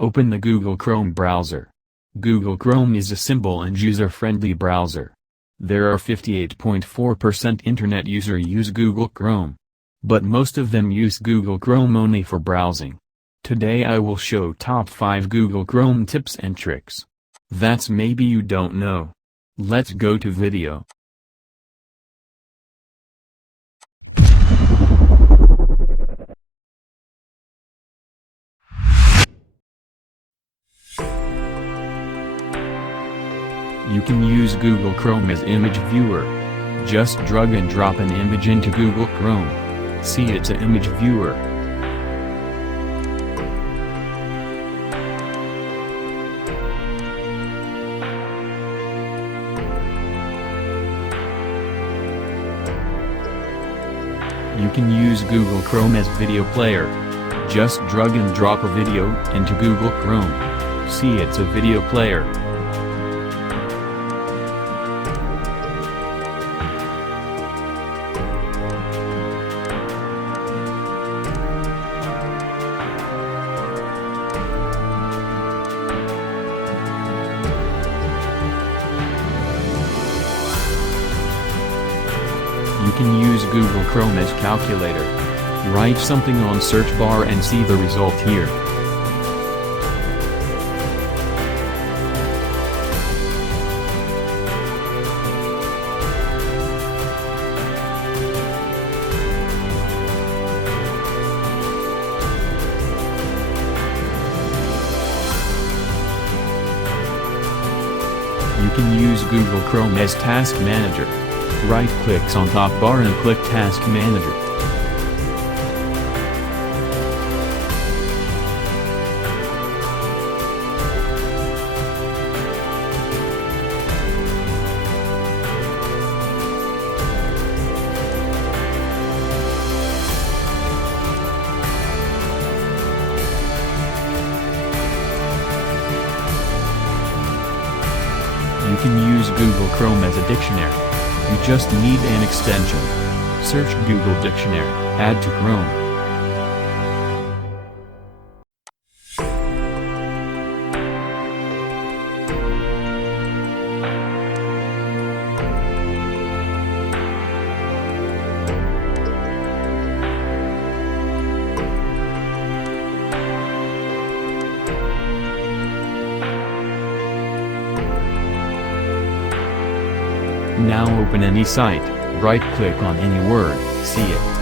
Open the Google Chrome browser. Google Chrome is a simple and user-friendly browser. There are 58.4% internet users use Google Chrome. But most of them use Google Chrome only for browsing. Today I will show top 5 Google Chrome tips and tricks. That's maybe you don't know. Let's go to video. You can use Google Chrome as image viewer. Just drag and drop an image into Google Chrome. See, it's an image viewer. You can use Google Chrome as video player. Just drag and drop a video into Google Chrome. See, it's a video player. You can use Google Chrome as calculator. Write something on search bar and see the result here. You can use Google Chrome as task manager. Right-click on top bar and click Task Manager. You can use Google Chrome as a dictionary. You just need an extension. Search Google Dictionary, add to Chrome. Now open any site, right-click on any word, see it.